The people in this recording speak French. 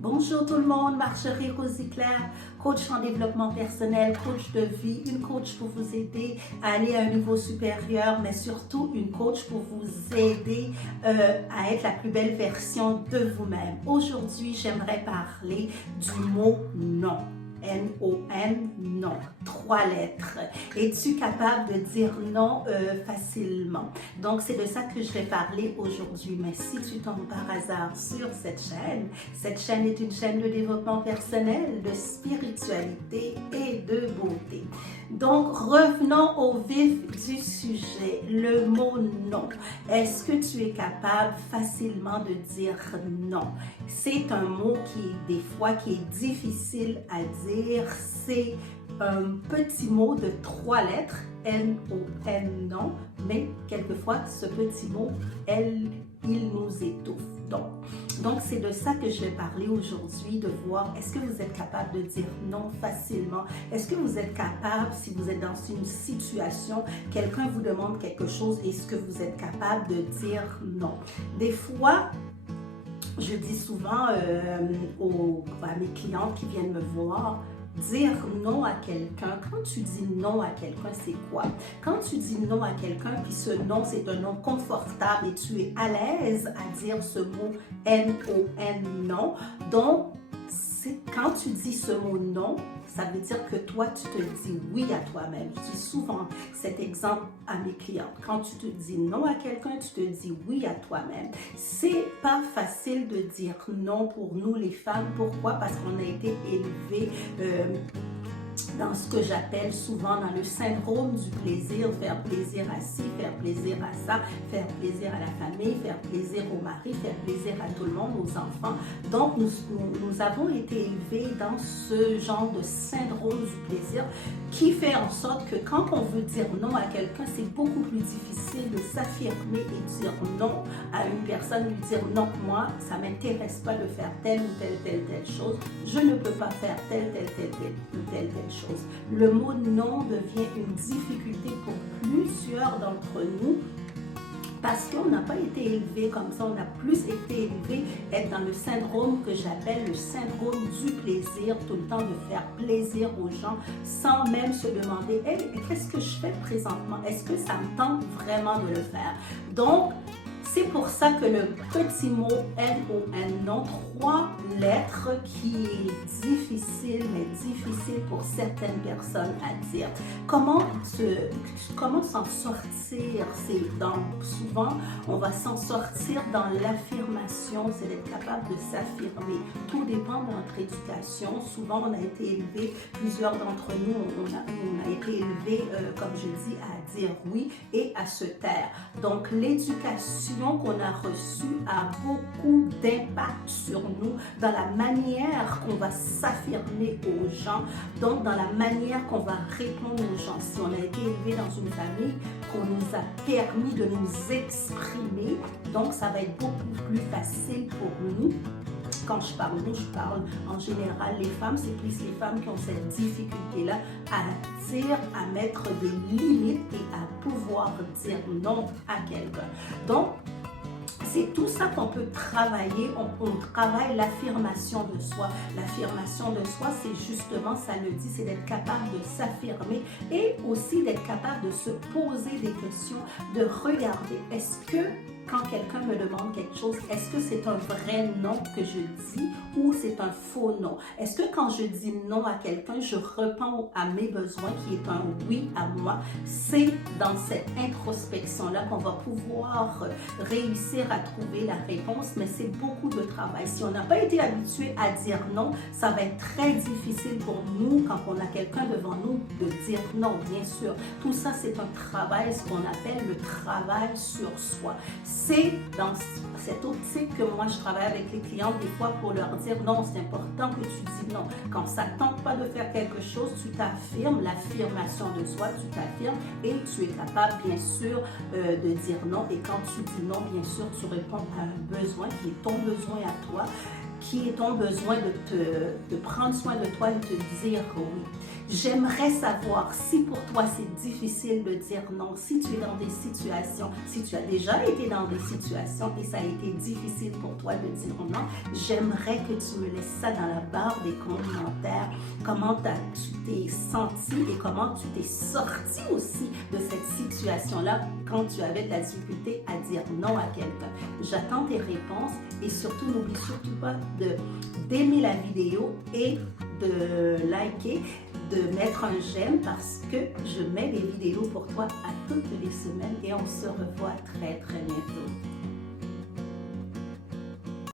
Bonjour tout le monde, Marjorie Rosiclair, coach en développement personnel, coach de vie, une coach pour vous aider à aller à un niveau supérieur, mais surtout une coach pour vous aider à être la plus belle version de vous-même. Aujourd'hui, j'aimerais parler du mot non. N-O-N, non. 3 lettres. Es-tu capable de dire non facilement? Donc, c'est de ça que je vais parler aujourd'hui. Mais si tu tombes par hasard sur cette chaîne est une chaîne de développement personnel, de spiritualité et de beauté. Donc, revenons au vif du sujet, le mot non. Est-ce que tu es capable facilement de dire non? C'est un mot qui est difficile à dire. C'est un petit mot de 3 lettres, N-O-N, non, mais quelquefois, ce petit mot, il nous étouffe. Donc, c'est de ça que je vais parler aujourd'hui, de voir est-ce que vous êtes capable de dire non facilement? Est-ce que vous êtes capable, si vous êtes dans une situation, quelqu'un vous demande quelque chose, est-ce que vous êtes capable de dire non? Des fois, je dis souvent à mes clientes qui viennent me voir, dire non à quelqu'un. Quand tu dis non à quelqu'un, c'est quoi? Quand tu dis non à quelqu'un, puis ce non, c'est un non confortable et tu es à l'aise à dire ce mot N-O-N, non. Donc, quand tu dis ce mot non, ça veut dire que toi, tu te dis oui à toi-même. Je dis souvent cet exemple à mes clients. Quand tu te dis non à quelqu'un, tu te dis oui à toi-même. C'est pas facile de dire non pour nous les femmes. Pourquoi? Parce qu'on a été élevés dans ce que j'appelle souvent dans le syndrome du plaisir, faire plaisir à ci, faire plaisir à ça, faire plaisir à la famille, faire plaisir au mari, faire plaisir à tout le monde, aux enfants. Donc, nous avons été élevés dans ce genre de syndrome du plaisir qui fait en sorte que quand on veut dire non à quelqu'un, c'est beaucoup plus difficile de s'affirmer et dire non à une personne, lui dire non, moi, ça ne m'intéresse pas de faire telle ou telle chose, je ne peux pas faire telle chose. Le mot non devient une difficulté pour plusieurs d'entre nous parce qu'on n'a pas été élevé comme ça, on a plus été élevé être dans le syndrome que j'appelle le syndrome du plaisir, tout le temps de faire plaisir aux gens sans même se demander hey, qu'est-ce que je fais présentement? Est-ce que ça me tente vraiment de le faire? Donc, c'est pour ça que le petit mot N-O-N, non, 3 lettres qui est difficile, mais difficile pour certaines personnes à dire. Comment s'en sortir? Souvent, on va s'en sortir dans l'affirmation, c'est d'être capable de s'affirmer. Tout dépend de notre éducation. Souvent, on a été élevé, plusieurs d'entre nous, on a été élevés, comme je dis, à dire oui et à se taire. Donc, l'éducation qu'on a reçue a beaucoup d'impact sur nous dans la manière qu'on va s'affirmer aux gens, donc dans la manière qu'on va répondre aux gens. Si on a été élevé dans une famille qu'on nous a permis de nous exprimer, donc ça va être beaucoup plus facile pour nous. Quand je parle nous, je parle en général les femmes, c'est plus les femmes qui ont cette difficulté-là à dire, à mettre des limites et à pouvoir dire non à quelqu'un. Donc, c'est tout ça qu'on peut travailler, on travaille l'affirmation de soi. L'affirmation de soi, c'est justement, ça le dit, c'est d'être capable de s'affirmer et aussi d'être capable de se poser des questions, de regarder, est-ce que quand quelqu'un me demande quelque chose, est-ce que c'est un vrai non que je dis ou c'est un faux non? Est-ce que quand je dis non à quelqu'un, je réponds à mes besoins qui est un oui à moi? C'est dans cette introspection-là qu'on va pouvoir réussir à trouver la réponse, mais c'est beaucoup de travail. Si on n'a pas été habitué à dire non, ça va être très difficile pour nous quand on a quelqu'un devant nous de dire non, bien sûr. Tout ça, c'est un travail, ce qu'on appelle le travail sur soi. C'est dans cette optique que moi je travaille avec les clients des fois pour leur dire non, c'est important que tu dis non. Quand ça ne tente pas de faire quelque chose, tu t'affirmes, l'affirmation de soi, tu t'affirmes et tu es capable bien sûr de dire non. Et quand tu dis non, bien sûr, tu réponds à un besoin qui est ton besoin à toi. qui est ton besoin de prendre soin de toi et de te dire oui. J'aimerais savoir si pour toi c'est difficile de dire non, si tu es dans des situations, si tu as déjà été dans des situations et ça a été difficile pour toi de dire non, j'aimerais que tu me laisses ça dans la barre des commentaires, comment tu t'es senti et comment tu t'es sorti aussi de cette situation-là quand tu avais de la difficulté à dire non à quelqu'un. J'attends tes réponses et surtout n'oublie surtout pas d'aimer la vidéo et de liker, de mettre un j'aime parce que je mets des vidéos pour toi à toutes les semaines et on se revoit très très bientôt.